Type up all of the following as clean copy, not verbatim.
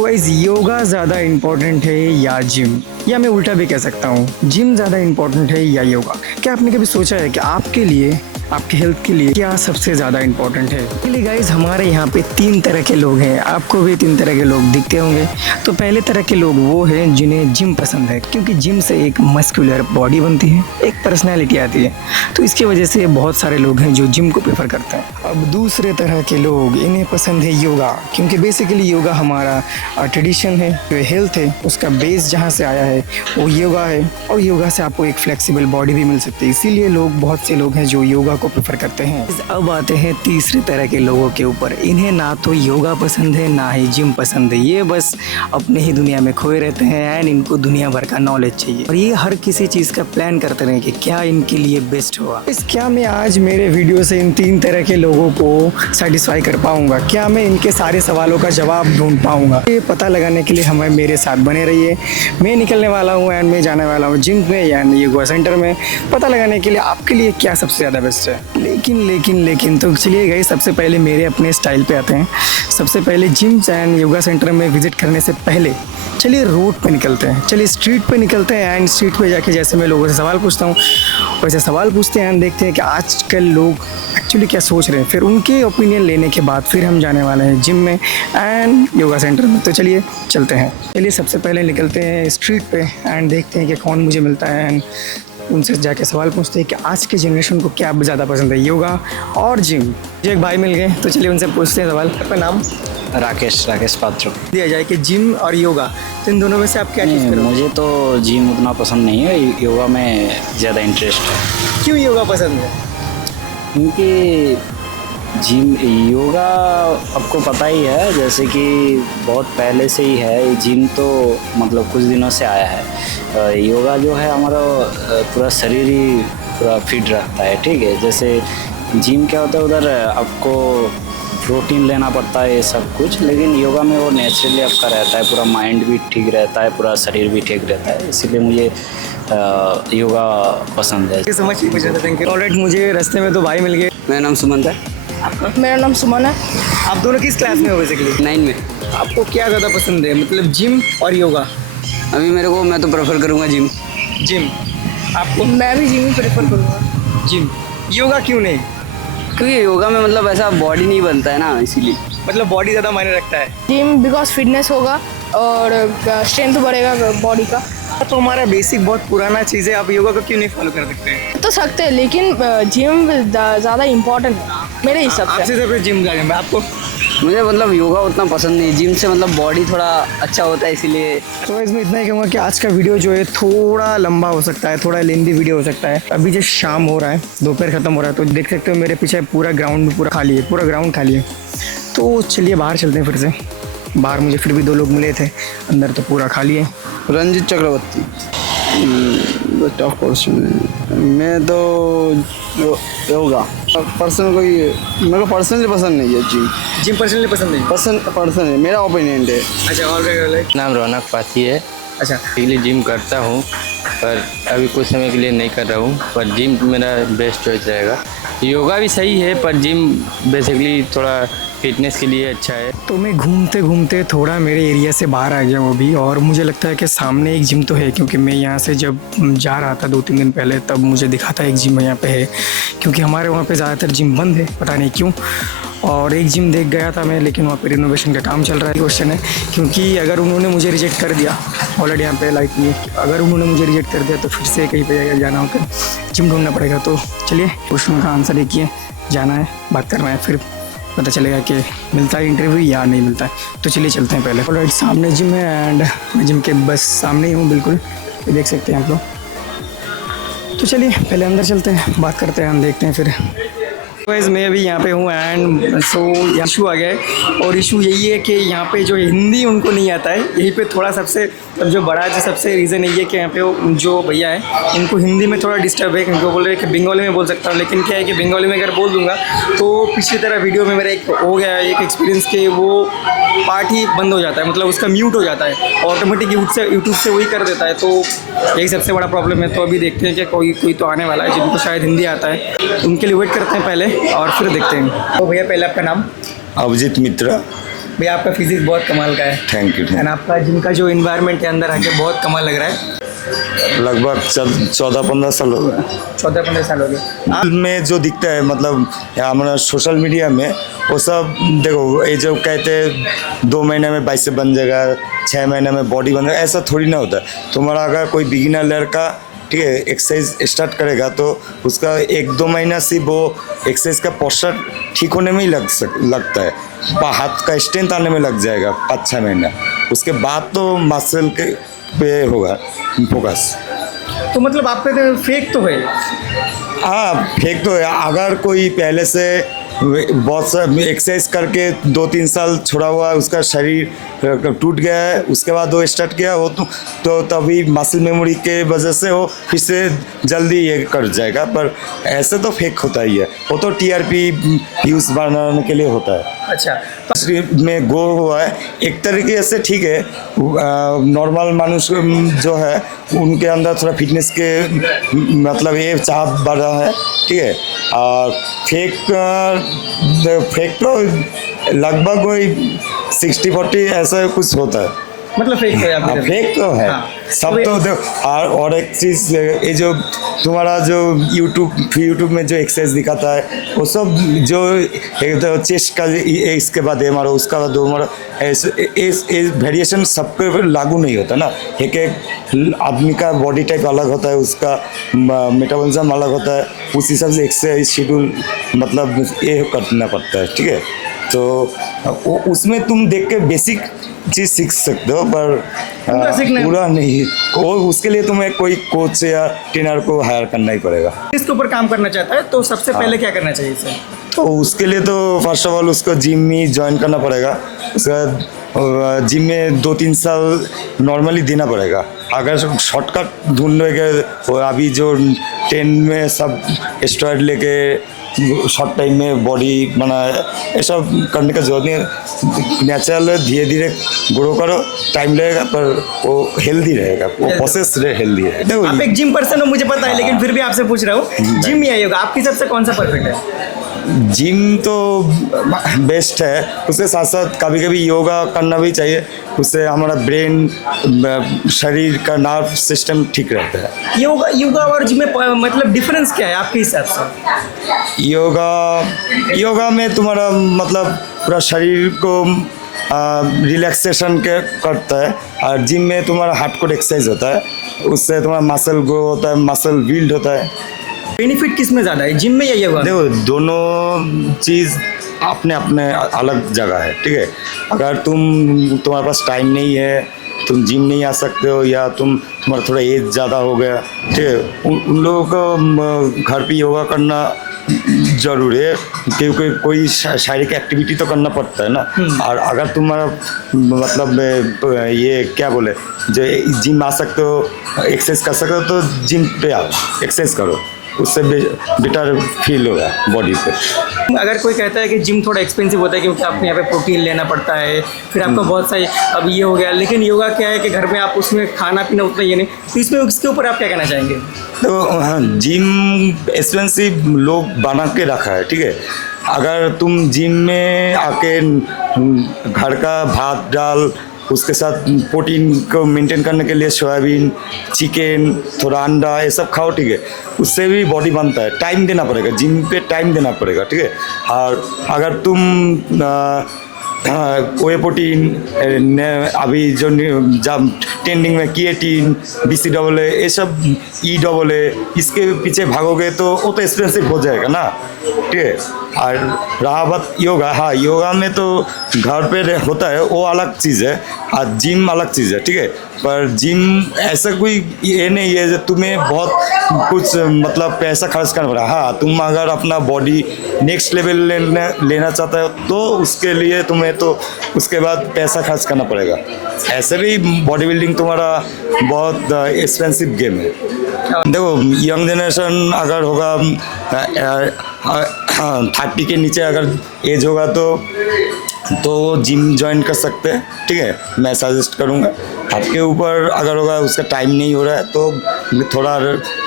तो गाइस योगा ज़्यादा इम्पोर्टेंट है या जिम, या मैं उल्टा भी कह सकता हूँ जिम ज़्यादा इम्पोर्टेंट है या योगा। क्या आपने कभी सोचा है कि आपके लिए, आपके हेल्थ के लिए क्या सबसे ज़्यादा इम्पोर्टेंट है? इसलिए गाइस हमारे यहाँ पे 3 तरह के लोग हैं, आपको भी 3 तरह के लोग दिखते होंगे। तो पहले तरह के लोग वो हैं जिन्हें जिम पसंद है, क्योंकि जिम से एक मस्कुलर बॉडी बनती है, एक पर्सनैलिटी आती है, तो इसकी वजह से बहुत सारे लोग हैं जो जिम को प्रेफर करते हैं। अब दूसरे तरह के लोग, इन्हें पसंद है योगा, क्योंकि बेसिकली योगा हमारा ट्रेडिशन है, जो हेल्थ है उसका बेस जहाँ से आया है वो योगा है, और योगा से आपको एक फ्लेक्सिबल बॉडी भी मिल सकती है, इसीलिए लोग, बहुत से लोग हैं जो योगा को प्रेफर करते हैं। अब आते हैं तीसरे तरह के लोगों के ऊपर, इन्हें ना तो योगा पसंद है ना ही जिम पसंद है, ये बस अपने ही दुनिया में खोए रहते हैं एंड इनको दुनिया भर का नॉलेज चाहिए, और ये हर किसी चीज़ का प्लान करते रहे कि क्या इनके लिए बेस्ट होगा। क्या मैं आज मेरे वीडियो से इन 3 तरह के लोगों को सेटिस्फाई कर पाऊंगा? क्या मैं इनके सारे सवालों का जवाब ढूंढ पाऊंगा? ये पता लगाने के लिए हमें मेरे साथ बने रहिए। मैं निकलने वाला हूँ एंड मैं जाने वाला हूँ जिम में या योगा सेंटर में, पता लगाने के लिए आपके लिए क्या सबसे ज़्यादा बेस्ट है। लेकिन तो चलिए गाइस, सबसे पहले मेरे अपने स्टाइल पे आते हैं। सबसे पहले जिम एंड योगा सेंटर में विजिट करने से पहले चलिए रोड पे निकलते हैं, चलिए स्ट्रीट पे निकलते हैं एंड स्ट्रीट पे जाके जैसे मैं लोगों से सवाल पूछता हूँ वैसे सवाल पूछते हैं एंड देखते हैं कि आजकल लोग एक्चुअली क्या सोच रहे हैं। फिर उनके ओपिनियन लेने के बाद फिर हम जाने वाले हैं जिम में एंड योगा सेंटर में। तो चलिए चलते हैं। चलिए सबसे पहले निकलते हैं स्ट्रीट पे एंड देखते हैं कि कौन मुझे मिलता है एंड उनसे जाके सवाल पूछते हैं कि आज के जनरेशन को क्या ज़्यादा पसंद है, योगा और जिम। मुझे एक भाई मिल गए, तो चलिए उनसे पूछते हैं सवाल। आपका नाम? राकेश पात्र। दिया जाए कि जिम और योगा, तो इन दोनों में से आप क्या चीज़ करोगे? मुझे तो जिम उतना पसंद नहीं है, योगा में ज़्यादा इंटरेस्ट है। क्यों योगा पसंद है? क्योंकि जिम, योगा आपको पता ही है जैसे कि बहुत पहले से ही है, जिम तो मतलब कुछ दिनों से आया है। योगा जो है हमारा पूरा शरीर ही पूरा फिट रखता है, ठीक है। जैसे जिम क्या होता है, उधर आपको प्रोटीन लेना पड़ता है ये सब कुछ, लेकिन योगा में वो नेचुरली आपका रहता है, पूरा माइंड भी ठीक रहता है, पूरा शरीर भी ठीक रहता है, इसीलिए मुझे योगा पसंद है। समझ थैंक यू। ऑलराइट, मुझे रास्ते में 2 भाई मिल गए। मेरा नाम सुमन है। मेरा नाम सुमन है। आप दोनों किस क्लास में हो बेसिकली? 9 में। आपको क्या ज़्यादा पसंद है, मतलब जिम और योगा? अभी मैं तो प्रेफर करूँगा जिम। जिम। आपको? मैं भी जिम ही प्रेफर करूँगा। जिम। योगा क्यों नहीं? क्योंकि योगा में मतलब ऐसा बॉडी नहीं बनता है ना, इसीलिए। मतलब बॉडी ज़्यादा मायने रखता है? जिम बिकॉज फिटनेस होगा और स्ट्रेंथ बढ़ेगा बॉडी का। तो हमारा बेसिक बहुत पुराना चीज़ है, आप योगा को क्यों नहीं फॉलो कर सकते हैं? तो सकते हैं, लेकिन जिम ज़्यादा इम्पोर्टेंट है मेरे हिसाब से। आपसे सब जिम जाएंगे। मैं आपको, मुझे मतलब योगा उतना पसंद नहीं, जिम से मतलब बॉडी थोड़ा अच्छा होता है, इसीलिए। तो इसमें इतना ही कहूँगा कि आज का वीडियो जो है थोड़ा लंबा हो सकता है, थोड़ा लेंदी वीडियो हो सकता है। अभी जो शाम हो रहा है, दोपहर ख़त्म हो रहा है, तो देख सकते हो मेरे पीछे पूरा ग्राउंड पूरा खाली है, पूरा ग्राउंड खाली है। तो चलिए बाहर चलते हैं फिर से। बाहर मुझे फिर भी 2 लोग मिले थे, अंदर तो पूरा खाली है। रंजित चक्रवर्ती। टफ क्वेश्चन है। मैं तो योगा पर्सनल, कोई मेरे को पर्सनली पसंद नहीं है जिम। जिम पर्सनली पसंद नहीं? पर्सन है, मेरा ओपिनियन है। अच्छा, ऑलराइट। नाम रौनक पाती है। अच्छा, इसलिए जिम करता हूँ, पर अभी कुछ समय के लिए नहीं कर रहा हूँ, पर जिम मेरा बेस्ट चॉइस रहेगा। योगा भी सही है, पर जिम बेसिकली थोड़ा फिटनेस के लिए अच्छा है। तो मैं घूमते घूमते थोड़ा मेरे एरिया से बाहर आ गया हूँ अभी, और मुझे लगता है कि सामने एक जिम तो है, क्योंकि मैं यहाँ से जब जा रहा था 2-3 दिन पहले, तब मुझे दिखा था एक जिम यहाँ पे है, क्योंकि हमारे वहाँ पे ज़्यादातर जिम बंद है, पता नहीं क्यों। और एक जिम देख गया था मैं, लेकिन वहाँ पे रिनोवेशन का काम चल रहा है। क्वेश्चन है, क्योंकि अगर उन्होंने मुझे रिजेक्ट कर दिया, ऑलरेडी यहाँ पे लाइट नहीं है, अगर उन्होंने मुझे रिजेक्ट कर दिया तो फिर से कहीं पर जाना होगा, जिम ढूंढना पड़ेगा। तो चलिए क्वेश्चन का आंसर एक ही है, जाना है, बात करना है, फिर पता चलेगा कि मिलता है इंटरव्यू या नहीं मिलता है। तो चलिए चलते हैं पहले। ऑलराइट, सामने जिम है एंड मैं जिम के बस सामने ही हूँ बिल्कुल, ये देख सकते हैं आप लोग। तो चलिए पहले अंदर चलते हैं, बात करते हैं, हम देखते हैं फिर। गाइस मैं अभी यहाँ पे हूँ एंड सो इशू आ गया है, और इशू यही है कि यहाँ पे जो हिंदी उनको नहीं आता है, यहीं पे थोड़ा सबसे जो बड़ा जो सबसे रीज़न यही है कि यहाँ पे जो भैया है इनको हिंदी में थोड़ा डिस्टर्ब है, क्योंकि बोल रहे हैं कि बंगाली में बोल सकता हूँ, लेकिन क्या है कि बंगाली में अगर बोल दूँगा तो पिछली तरह वीडियो में मेरा एक हो गया एक एक्सपीरियंस कि वो पार्ट ही बंद हो जाता है, मतलब उसका म्यूट हो जाता है, ऑटोमेटिक यूट्यूब से वही कर देता है। तो यही सबसे बड़ा प्रॉब्लम है। तो अभी देखते हैं कि कोई तो आने वाला है जिनको शायद हिंदी आता है, उनके लिए वेट करते हैं पहले और फिर देखते हैं। तो भैया पहले आपका नाम? अभिजीत मित्रा। भैया आपका फिजिक्स बहुत कमाल का है। थैंक यू एंड आपका जिम का जो इन्वायरमेंट है अंदर आके बहुत कमाल लग रहा है। लगभग 14-15 साल हो गए 14-15 साल हो गए। में जो दिखता है मतलब हमारा सोशल मीडिया में वो सब देखो, ये जो कहते हैं 2 महीने में बाइसेप बन जाएगा, 6 महीने में बॉडी बन जाएगा, ऐसा थोड़ी ना होता है। तुम्हारा अगर कोई बिगिनर लड़का ठीक है एक्सरसाइज स्टार्ट करेगा तो उसका 1-2 महीना से वो एक्सरसाइज का पोस्चर ठीक होने में ही लगता है, हाथ का स्ट्रेंथ आने में लग जाएगा 5-6 महीना, उसके बाद तो मसल के पे होगा फोकस। तो मतलब आप कहते हैं फेक तो है। हाँ फेक तो है। अगर कोई पहले से बहुत सा एक्सरसाइज करके 2-3 साल छोड़ा हुआ है, उसका शरीर टूट गया है, उसके बाद वो स्टार्ट किया हो तो तभी मसल मेमोरी के वजह से वो फिर से जल्दी ये कर जाएगा। पर ऐसे तो फेक होता ही है, वो तो टीआरपी व्यूज बढ़ाने के लिए होता है। अच्छा में गो हुआ है एक तरीके से, ठीक है। नॉर्मल मनुष्य जो है उनके अंदर थोड़ा फिटनेस के मतलब ये चाह बढ़ रहा है, ठीक है। और फेक तो लगभग वही 60-40 ऐसा कुछ होता है। मतलब फेक तो है आपकी तरफ। फेक तो है। हाँ। सब तो और एक चीज़, ये जो तुम्हारा जो यूट्यूब में जो एक्सरसाइज दिखाता है वो सब जो एक तो चेस्ट का इसके बाद ये मारो, उसका बाद वो मारो, ऐसे वेरिएशन सबके लागू नहीं होता ना। एक एक आदमी का बॉडी टाइप अलग होता है, उसका मेटाबॉलिज्म अलग होता है, उस हिसाब से एक्सरसाइज शेड्यूल मतलब ये करना पड़ता है, ठीक है। तो उसमें तुम देख के बेसिक चीज़ सीख सकते हो, पर पूरा नहीं। और उसके लिए तुम्हें कोई कोच या ट्रेनर को हायर करना ही पड़ेगा। इसके ऊपर काम करना चाहता है तो सबसे पहले क्या करना चाहिए इसे? तो उसके लिए तो फर्स्ट ऑफ ऑल उसको जिम ही ज्वाइन करना पड़ेगा। उसके बाद जिम में 2-3 साल नॉर्मली देना पड़ेगा। अगर शॉर्टकट ढूंढेंगे, अभी जो ट्रेंड में सब स्टेरॉइड लेके शॉर्ट टाइम में बॉडी बनाए, ऐसा करने का जरूरत नहीं है। नेचुरल धीरे धीरे ग्रो करो, टाइम लगेगा पर वो हेल्दी रहेगा, वो प्रोसेस हेल्दी है। देखो आप एक जिम पर्सन हो मुझे पता है, लेकिन फिर भी आपसे पूछ रहा हूँ, जिम या योगा आपकी सबसे कौन सा परफेक्ट है? जिम तो बेस्ट है, उसके साथ साथ कभी कभी योगा करना भी चाहिए। उससे हमारा ब्रेन, शरीर का नर्व सिस्टम ठीक रहता है। योगा और जिम में मतलब डिफरेंस क्या है आपके हिसाब से? योगा में तुम्हारा मतलब पूरा शरीर को रिलैक्सेशन के करता है, और जिम में तुम्हारा हार्डकोर एक्सरसाइज होता है, उससे तुम्हारा मसल ग्रो होता है, मसल बिल्ड होता है। बेनिफिट किस में ज़्यादा है, जिम में या योगा? देखो दोनों चीज़ अपने अपने अलग जगह है, ठीक है। अगर तुम्हारे पास टाइम नहीं है, तुम जिम नहीं आ सकते हो, या तुम्हारा थोड़ा एज ज़्यादा हो गया, ठीक है, उन लोगों को घर पे योगा करना जरूरी है, क्योंकि कोई शारीरिक एक्टिविटी तो करना पड़ता है ना। और अगर तुम्हारा मतलब ये क्या बोले, जो जिम आ सकते हो, एक्सरसाइज कर सकते हो, तो जिम पे आओ, एक्सरसाइज करो, उससे बेटर फील होगा बॉडी पे। अगर कोई कहता है कि जिम थोड़ा एक्सपेंसिव होता है क्योंकि आपको यहाँ पे प्रोटीन लेना पड़ता है, फिर आपका बहुत सारी अब ये हो गया, लेकिन योगा क्या है कि घर में आप उसमें खाना पीना उतना ये नहीं, तो इसमें इसके ऊपर आप क्या कहना चाहेंगे? तो हाँ, जिम एक्सपेंसिव लोग बना के रखा है, ठीक है। अगर तुम जिम में आके घर का भात दाल, उसके साथ प्रोटीन को मेंटेन करने के लिए सोयाबीन, चिकन, थोड़ा अंडा, ये सब खाओ, ठीक है, उससे भी बॉडी बनता है। टाइम देना पड़ेगा, जिम पे टाइम देना पड़ेगा, ठीक है। और अगर तुम वे प्रोटीन अभी जो जब ट्रेंडिंग में क्रिएटिन, BCAA, ये सब EAA, इसके पीछे भागोगे तो वो तो एक्सपेंसिव हो जाएगा ना, ठीक है। और रहा बात योगा, हाँ योगा में तो घर पे होता है, वो अलग चीज़ है, और जिम अलग चीज़ है, ठीक है। पर जिम ऐसा कोई ये नहीं है जो तुम्हें बहुत कुछ मतलब पैसा खर्च करना पड़ा। हाँ, तुम अगर अपना बॉडी नेक्स्ट लेवल लेना चाहते हो तो उसके लिए तुम्हें तो उसके बाद पैसा खर्च करना पड़ेगा। ऐसे भी बॉडी बिल्डिंग तुम्हारा बहुत एक्सपेंसिव गेम है। देखो यंग जनरेशन अगर होगा 30 के नीचे अगर एज होगा तो जिम ज्वाइन कर सकते हैं, ठीक है, मैं सजेस्ट करूँगा। हाथ के ऊपर अगर होगा, उसका टाइम नहीं हो रहा है, तो थोड़ा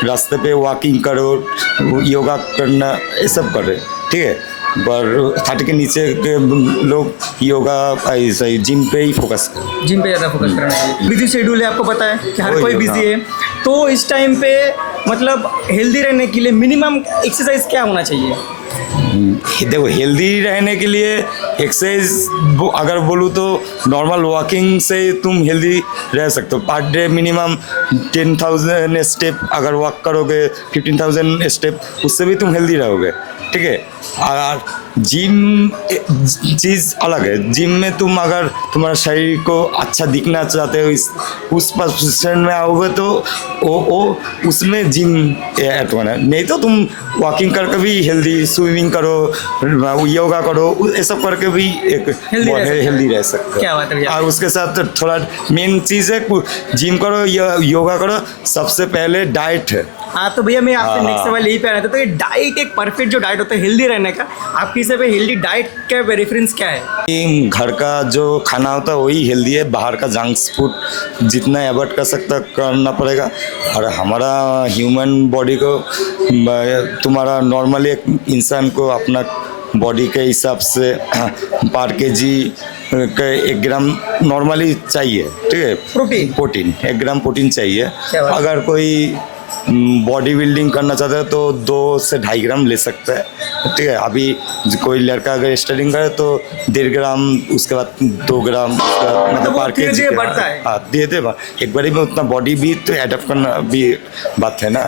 रास्ते पे वॉकिंग करो, योगा करना, ये सब करें, ठीक है। पर 30 के नीचे के लोग योगा सही जिम पे ही फोकस करें। जिम पे ज़्यादा फोकस करना चाहिए। बिजी शेड्यूल है, आपको पता है कि हर वही कोई है, बिजी है, तो इस टाइम पे मतलब हेल्दी रहने के लिए मिनिमम एक्सरसाइज क्या होना चाहिए? देखो हेल्दी रहने के लिए एक्सरसाइज अगर बोलूँ तो नॉर्मल वॉकिंग से तुम हेल्दी रह सकते हो। पर डे मिनिमम 10,000 स्टेप अगर वॉक करोगे, 15,000 स्टेप, उससे भी तुम हेल्दी रहोगे, ठीक है। और जिम चीज़ अलग है। जिम में तुम अगर तुम्हारा शरीर को अच्छा दिखना चाहते हो, उस पोजीशन में आओगे तो वो उसमें जिम ऐड होना है। नहीं तो तुम वॉकिंग करके भी हेल्दी, स्विमिंग करो, योगा करो, ये सब करके भी एक हेल्दी रह सकते हो। क्या बात है भैया। और उसके साथ तो थोड़ा मेन चीज़ है, जिम करो या योगा करो, सबसे पहले डाइट है। हाँ, तो भैया मैं आपसे हाँ। नेक्स्ट सवाल यही पे आना था, तो ये डाइट, एक परफेक्ट जो डाइट होता है हेल्दी रहने का, आपके हिसाब से हेल्दी डाइट का रेफरेंस क्या है? कि घर का जो खाना होता है वही हेल्दी है। बाहर का जंक फूड जितना अवॉइड कर सकता करना पड़ेगा। और हमारा ह्यूमन बॉडी को, तुम्हारा नॉर्मली एक इंसान को अपना बॉडी के हिसाब से पर केजी का 1 ग्राम नॉर्मली चाहिए, ठीक है। प्रोटीन 1 ग्राम प्रोटीन चाहिए। क्या बात है? अगर कोई बॉडी बिल्डिंग करना चाहता है तो 2 से 2.5 ग्राम ले सकता है, ठीक है। अभी कोई लड़का अगर स्टार्टिंग करे तो 1.5 ग्राम, उसके बाद 2 ग्राम, मतलब पर धीरे केजी धीरे बढ़ता है। हाँ, धीरे एक बारी में उतना बॉडी भी तो एडप्ट करना भी बात है ना।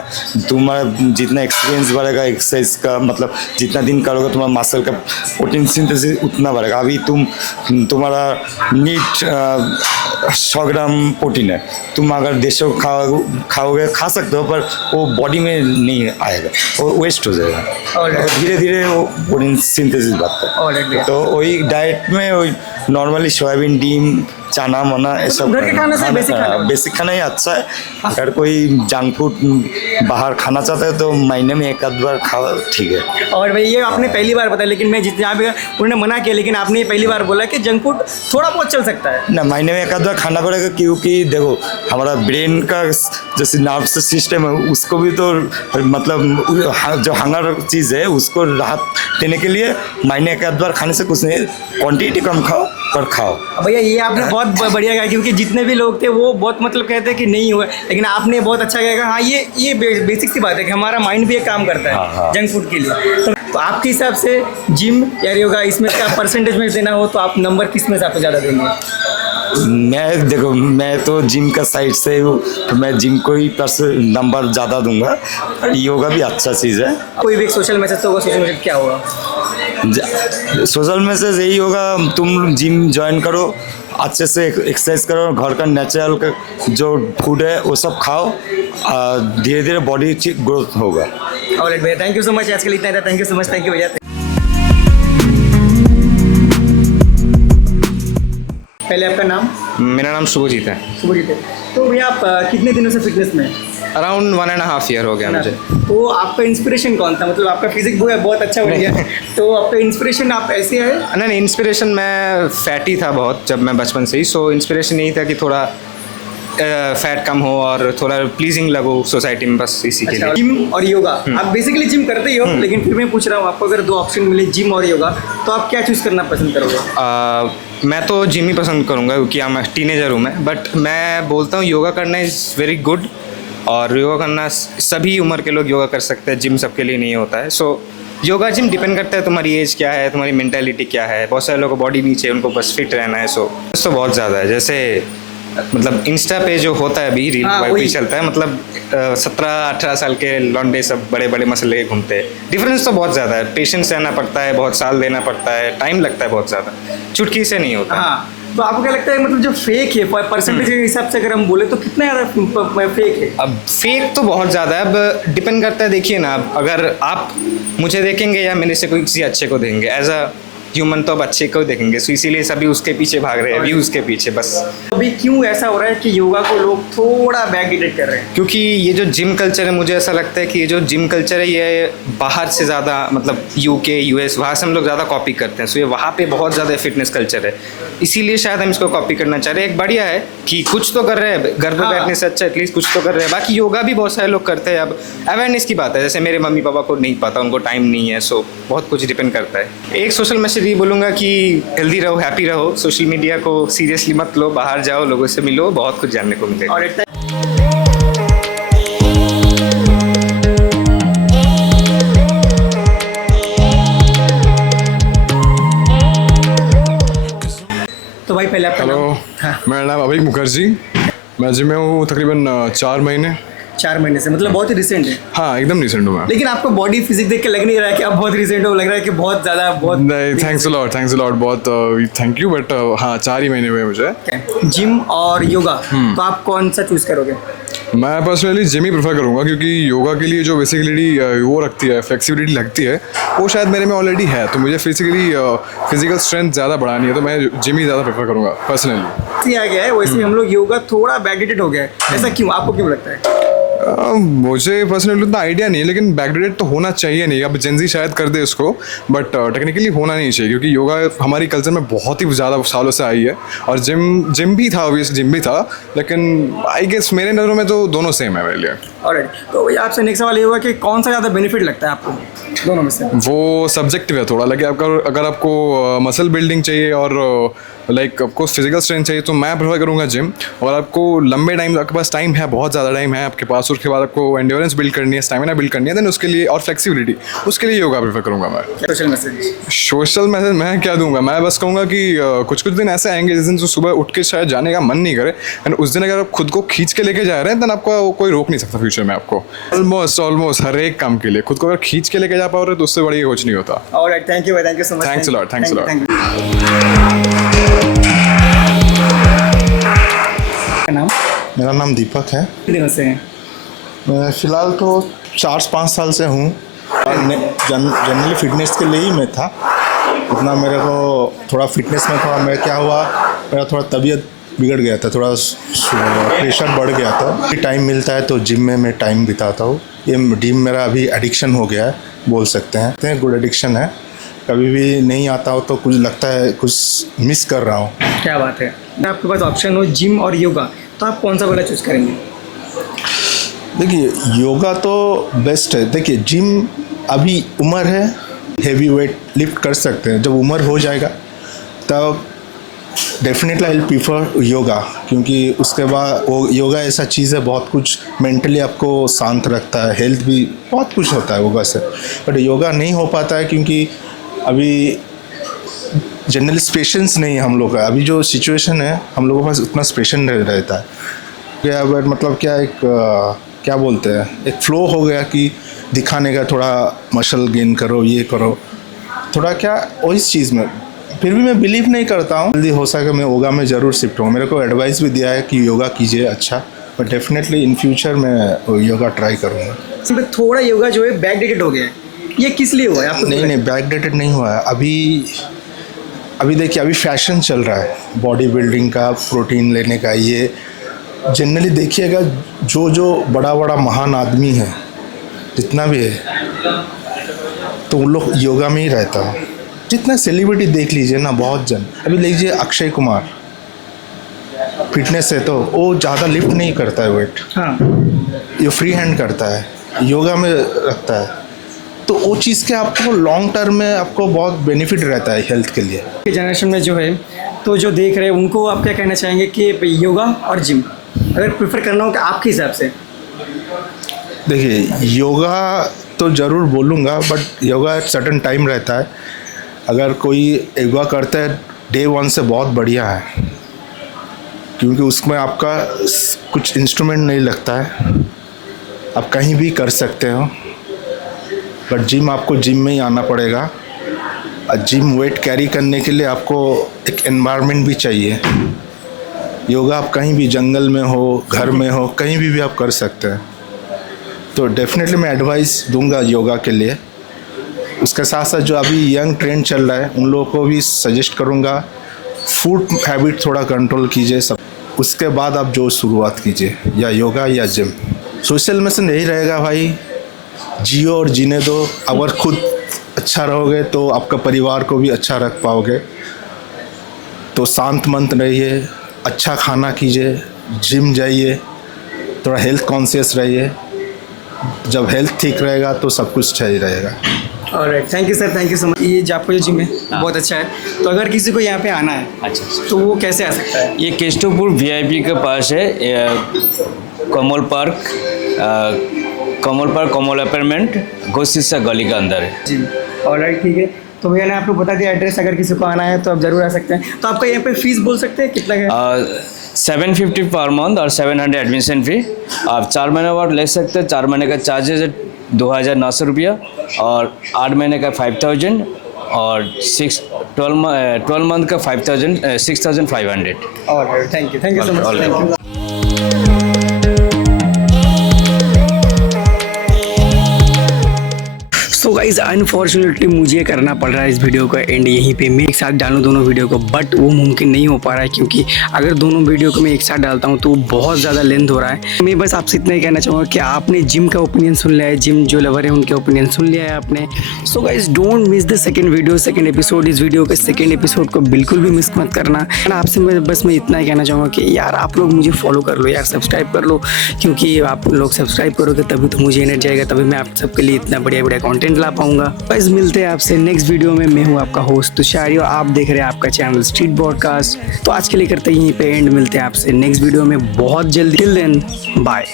तुम्हारा जितना एक्सपीरियंस बढ़ेगा एक्सरसाइज का, मतलब जितना दिन करोगे तुम्हारा मसल का प्रोटीन सिंथेसिस उतना बढ़ेगा। अभी तुम्हारा नीट 100 ग्राम प्रोटीन है, तुम अगर 150 खाओगे, खा सकते हो, पर वो बॉडी में नहीं आएगा, वो वेस्ट हो जाएगा। और धीरे धीरे वो प्रोटीन सिंथेसिस बढ़ता है। तो वही डाइट में वही नॉर्मली सोयाबीन, डीम, चना मना, ये सब घर के खाने से बेसिक खाना ही अच्छा है। अगर कोई जंक फूड बाहर खाना चाहता है तो महीने में 1 आध बार खाओ, ठीक है। और भाई ये आपने पहली बार बताया, लेकिन मैं जितने यहाँ पे उन्होंने मना किया, लेकिन आपने ये पहली बार बोला कि जंक फूड थोड़ा बहुत चल सकता है ना। महीने में 1 आध बार खाना पड़ेगा, क्योंकि देखो हमारा ब्रेन का जैसे नर्व सिस्टम है, उसको भी तो मतलब जो हंगर चीज़ है उसको राहत देने के लिए महीने 1 आध बार खाने से कुछ नहीं, क्वांटिटी कम खाओ पर खाओ। भैया ये आपने बहुत बढ़िया कहा, क्योंकि जितने भी लोग थे वो बहुत मतलब कहते हैं कि नहीं हुआ, लेकिन आपने बहुत अच्छा कहा। हाँ, ये बेसिक सी बात है कि हमारा माइंड भी एक काम करता है हाँ। जंक फूड के लिए। तो आपके हिसाब से जिम या योगा, इसमें क्या परसेंटेज में देना हो तो आप नंबर किस में से आपको ज़्यादा देंगे? मैं तो जिम का साइड से हूँ, तो मैं जिम को ही नंबर ज़्यादा दूंगा। और योगा भी अच्छा चीज़ है। कोई भी एक सोशल मैसेज तो होगा, सोशल मैसेज क्या होगा? सोशल मैसेज यही होगा, तुम जिम ज्वाइन करो, अच्छे से एक्सरसाइज करो, घर का नेचुरल का जो फूड है वो सब खाओ, धीरे धीरे बॉडी ग्रोथ होगा। ऑलराइट भैया, थैंक यू सो मच। आज के लिए इतना था। Thank you so much. Thank you भैया। पहले आपका नाम? मेरा नाम शुभजीत है। शुभजीत है। तो भैया आप कितने दिनों से फिटनेस में? अराउंड 1.5 ईयर हो गया मुझे। तो आपका इंस्पिरेशन कौन था? मतलब आपका फिजिक बहुत अच्छा बन गया, तो आपका इंस्पिरेशन आप ऐसे है? नहीं, इंस्पिरेशन मैं फैटी था बहुत जब मैं बचपन से ही, सो इंस्पिरेशन यही था कि थोड़ा फैट कम हो और थोड़ा प्लीजिंग लगो सोसाइटी में, बस इसी के लिए। जिम और योगा, आप बेसिकली जिम करते ही हो, लेकिन फिर मैं पूछ रहा हूँ आपको, अगर 2 ऑप्शन मिले जिम और योगा, तो आप क्या चूज़ करना पसंद करोगे? मैं तो जिम ही पसंद करूँगा, क्योंकि मैं टीनेजर हूँ मैं, बट मैं बोलता हूँ योगा करना इज़ वेरी गुड। और योगा करना सभी उम्र के लोग योगा कर सकते हैं, जिम सबके लिए नहीं होता है। सो योगा जिम डिपेंड करता है तुम्हारी एज क्या है, तुम्हारी मेंटालिटी क्या है। बहुत सारे लोगों को बॉडी नहीं चाहिए, उनको बस फिट रहना है। सो बहुत ज़्यादा है। जैसे मतलब इंस्टा पे जो होता है अभी रील भी चलता है, मतलब 17-18 साल के लौंडे सब बड़े बड़े मसल लेके घूमते हैं। डिफरेंस तो बहुत ज़्यादा है, पेशेंस रहना पड़ता है, बहुत साल देना पड़ता है, टाइम लगता है बहुत ज़्यादा, चुटकी से नहीं होता। हाँ, तो आपको क्या लगता है, मतलब जो फेक है परसेंटेज के हिसाब से अगर हम बोले तो कितना ज़्यादा फेक है? अब फेक तो बहुत ज़्यादा है, अब डिपेंड करता है। देखिए ना, अब अगर आप मुझे देखेंगे या मेरे से कोई किसी अच्छे को देखेंगे, एज अ ह्यूमन तो अब अच्छे को देखेंगे, सो इसीलिए सभी उसके पीछे भाग रहे हैं, व्यूज़ के पीछे बस। अभी क्यों ऐसा हो रहा है कि योगा को लोग थोड़ा बैकडेटेड कर रहे हैं? क्योंकि ये जो जिम कल्चर है, मुझे ऐसा लगता है कि ये जो जिम कल्चर है ये बाहर से ज़्यादा, मतलब UK US वहाँ से हम लोग ज़्यादा कॉपी करते हैं। सो ये वहाँ पे बहुत ज़्यादा फिटनेस कल्चर है। इसीलिए शायद हम इसको कॉपी करना चाह रहे हैं। एक बढ़िया है कि कुछ तो कर रहे हैं, घर पे बैठने से अच्छा एटलीस्ट कुछ तो कर रहे हैं। बाकी योगा भी बहुत सारे लोग करते हैं, अब अवेयरनेस की बात है। जैसे मेरे मम्मी पापा को नहीं पता, उनको टाइम नहीं है, सो बहुत कुछ डिपेंड करता है। एक सोशल मैसेज ये बोलूँगा कि हेल्दी रहो, हैप्पी रहो, सोशल मीडिया को सीरियसली मत लो, बाहर जाओ, लोगों से मिलो, बहुत कुछ जानने को मिलेगा। और तो भाई पहले आपका हेलो, नाम? मेरा नाम अभिक मुखर्जी। मैं जिम में हूँ तकरीबन 4 महीने। 4 महीने से, मतलब बहुत ही रिसेंट है। हाँ, एकदम रिसेंट हूँ मैं। लेकिन आपको बॉडी फिजिक देख के लग नहीं रहा है कि आप बहुत रिसेंट हो, लग रहा है कि बहुत ज़्यादा बहुत नहीं, थैंक्स अ लॉट बहुत थैंक यू, बट हाँ 4 ही महीने हुए मुझे। जिम और योगा, तो आप कौन सा चूज़ करोगे? मैं पर्सनली जिम ही प्रेफर करूँगा, क्योंकि योगा के लिए जो बेसिकली वो रखती है, फ्लेक्सिबिलिटी लगती है, वो शायद मेरे में ऑलरेडी है। तो मुझे फिजिकल स्ट्रेंथ ज़्यादा बढ़ानी है, तो मैं जिम ही ज़्यादा प्रेफर करूँगा पर्सनली। आ गया है वैसे हम लोग योगा थोड़ा बैकडेटेड हो गया है, ऐसा क्यों, आपको क्यों लगता है? मुझे पर्सनली उतना आइडिया नहीं है, लेकिन बैकडेटेड तो होना चाहिए नहीं। अब जेंजी शायद कर दे उसको, बट टेक्निकली होना नहीं चाहिए, क्योंकि योगा हमारी कल्चर में बहुत ही ज़्यादा सालों से आई है। और जिम भी था, ऑब्वियसली जिम भी था, लेकिन आई गेस मेरे नज़रों में तो दोनों सेम है मेरे लिए। ऑलराइट, तो भैया आपसे नेक्स्ट सवाल ये होगा कि कौन सा ज़्यादा बेनिफिट लगता है आपको दोनों में से? वो सब्जेक्टिव है थोड़ा, लगे अगर आपको मसल बिल्डिंग चाहिए और लाइक आपको फिजिकल स्ट्रेंथ चाहिए, तो मैं प्रेफर करूँगा जिम। और आपको लंबे टाइम, आपके पास टाइम है, बहुत ज़्यादा टाइम है आपके पास, उसके बाद आपको एंड्योरेंस बिल्ड करनी है, स्टैमिना बिल्ड करनी है, देन उसके लिए, और फ्लेक्सिबिलिटी, उसके लिए योगा प्रेफर करूँगा मैं। सोशल मैसेज मैं क्या दूंगा? मैं बस कहूँगा कि कुछ दिन ऐसे आएंगे जिस दिन तो सुबह उठ के शायद जाने का मन नहीं करे, एंड उस दिन अगर आप खुद को खींच के लेके जा रहे हैं, देन आपको कोई रोक नहीं सकता फ्यूचर में आपको। ऑलमोस्ट हर एक काम के लिए खुद को अगर खींच के लेके जा पाओ रहे, तो उससे बढ़िया कुछ नहीं होता। Alright, thank you so much. Thanks a lot. नाम? मेरा नाम दीपक है। कितने दिनों से हैं? मैं फ़िलहाल तो 4-5 साल से हूँ, और जनरली फ़िटनेस के लिए ही मैं था। इतना मेरे को थोड़ा फिटनेस में थोड़ा मैं क्या हुआ, मेरा थोड़ा तबीयत बिगड़ गया था, थोड़ा प्रेशर बढ़ गया था। टाइम मिलता है तो जिम में मैं टाइम बिताता हूँ। ये जिम मेरा अभी एडिक्शन हो गया है, बोल सकते हैं। गुड एडिक्शन है, कभी भी नहीं आता हो तो कुछ लगता है कुछ मिस कर रहा हूँ। क्या बात है। आपके पास ऑप्शन हो जिम और योगा, तो आप कौन सा वाला चूज़ करेंगे? देखिए, योगा तो बेस्ट है। देखिए, जिम अभी उम्र है, हेवी वेट लिफ्ट कर सकते हैं। जब उम्र हो जाएगा तब definitely I will prefer yoga, क्योंकि उसके बाद वो योगा ऐसा चीज़ है, बहुत कुछ मेंटली आपको शांत रखता है, हेल्थ भी बहुत कुछ होता है योगा से। बट योगा नहीं हो पाता है क्योंकि अभी जनरली पेशेंस नहीं है हम लोग का। अभी जो सिचुएशन है, हम लोगों के पास उतना पेशेंस नहीं रहता है। क्या मतलब क्या एक क्या बोलते हैं, एक फ्लो हो गया कि दिखाने का, थोड़ा मसल गेन करो, ये करो, थोड़ा क्या वही चीज़ में। फिर भी मैं बिलीव नहीं करता हूँ, जल्दी हो सके मैं योगा में ज़रूर शिफ्ट हूँ। मेरे को एडवाइस भी दिया है कि योगा कीजिए, अच्छा, बट डेफिनेटली इन फ्यूचर मैं योगा ट्राई करूँगा। इसमें थोड़ा योगा जो है बैकडेटेड हो गया है, ये किस लिए हुआ है आपको? नहीं, बैकडेटेड नहीं हुआ है। अभी देखिए, अभी फैशन चल रहा है बॉडी बिल्डिंग का, प्रोटीन लेने का। ये जनरली देखिएगा, जो बड़ा महान आदमी है, जितना भी है, तो उन लोग योगा में ही रहता है। जितना सेलिब्रिटी देख लीजिए ना, बहुत जन, अभी लीजिए अक्षय कुमार, फिटनेस है तो वो ज़्यादा लिफ्ट नहीं करता है वेट, हाँ, ये फ्री हैंड करता है, योगा में रखता है। तो वो चीज़ के आपको लॉन्ग टर्म में आपको बहुत बेनिफिट रहता है हेल्थ के लिए। जनरेशन में जो है, तो जो देख रहे हैं उनको आप क्या कहना चाहेंगे कि योगा और जिम अगर प्रेफर करना हो कि आपके हिसाब से? देखिए, योगा तो ज़रूर बोलूँगा, बट योगा एक सर्टन टाइम रहता है। अगर कोई योगा करता है डे 1 से, बहुत बढ़िया है, क्योंकि उसमें आपका कुछ इंस्ट्रूमेंट नहीं लगता है, आप कहीं भी कर सकते हो। बट जिम, आपको जिम में ही आना पड़ेगा। और जिम वेट कैरी करने के लिए आपको एक एनवायरनमेंट भी चाहिए। योगा आप कहीं भी, जंगल में हो, घर में हो, कहीं भी आप कर सकते हैं। तो डेफिनेटली मैं एडवाइस दूंगा योगा के लिए। उसके साथ साथ जो अभी यंग ट्रेंड चल रहा है, उन लोगों को भी सजेस्ट करूंगा, फूड हैबिट थोड़ा कंट्रोल कीजिए सब, उसके बाद आप जो शुरुआत कीजिए, या योगा या जिम। सोशल मैसेज यही रहेगा भाई, जियो और जीने दो। अगर खुद अच्छा रहोगे तो आपका परिवार को भी अच्छा रख पाओगे। तो शांत मंत रहिए, अच्छा खाना कीजिए, जिम जाइए, थोड़ा हेल्थ कॉन्शियस रहिए। जब हेल्थ ठीक रहेगा तो सब कुछ सही रहेगा। Alright, thank you sir, thank you so much. ये जो आपका जो जिम है बहुत अच्छा है, तो अगर किसी को यहाँ पे आना है अच्छा, तो वो कैसे आ सकता है? ये केस्टोपुर वीआईपी के पास है, कमल पार्क, कमल अपार्टमेंट, गोशिशा गली के अंदर है। जी, ऑलराइट, ठीक है। तो भैया ने आपको बता दिया एड्रेस, अगर किसी को आना है तो आप ज़रूर आ सकते हैं। तो आपका यहाँ पे फीस बोल सकते हैं कितना है? 750 पर मंथ और 700 एडमिशन फ़ी। आप 4 महीने बाद ले सकते हैं। 4 महीने का चार्जेज है 2900 रुपया और 8 महीने का 5000 और 12 मंथ का 6500। Alright, thank you so much, thank you. So guys unfortunately मुझे करना पड़ रहा है इस वीडियो का एंड यहीं पे। मैं एक साथ डालूँ दोनों वीडियो को, बट वो मुमकिन नहीं हो पा रहा है क्योंकि अगर दोनों वीडियो को मैं एक साथ डालता हूँ तो बहुत ज़्यादा लेंथ हो रहा है। मैं बस आपसे इतना ही कहना चाहूँगा कि आपने जिम का ओपिनियन सुन लिया है, जिम जो लवर है उनके ओपिनियन सुन लिया है आपने। So guys don't miss the second video, second episode. इस वीडियो के सेकेंड एपिसोड को बिल्कुल भी मिस मत करना। आपसे मैं इतना ही कहना चाहूँगा कि यार आप लोग मुझे फॉलो कर लो यार, सब्सक्राइब कर लो, क्योंकि आप लोग सब्सक्राइब करोगे तभी तो मुझे एनर्जी आएगा, तभी मैं आप सबके लिए इतना बढ़िया कंटेंट ला पाऊंगा। बस मिलते हैं आपसे नेक्स्ट वीडियो में। मैं हूँ आपका होस्ट तुषार, आप देख रहे हैं आपका चैनल स्ट्रीट ब्रॉडकास्ट। तो आज के लिए करते हैं यहीं पे एंड, मिलते हैं आपसे नेक्स्ट वीडियो में बहुत जल्दी। Till then bye.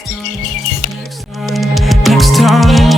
Next time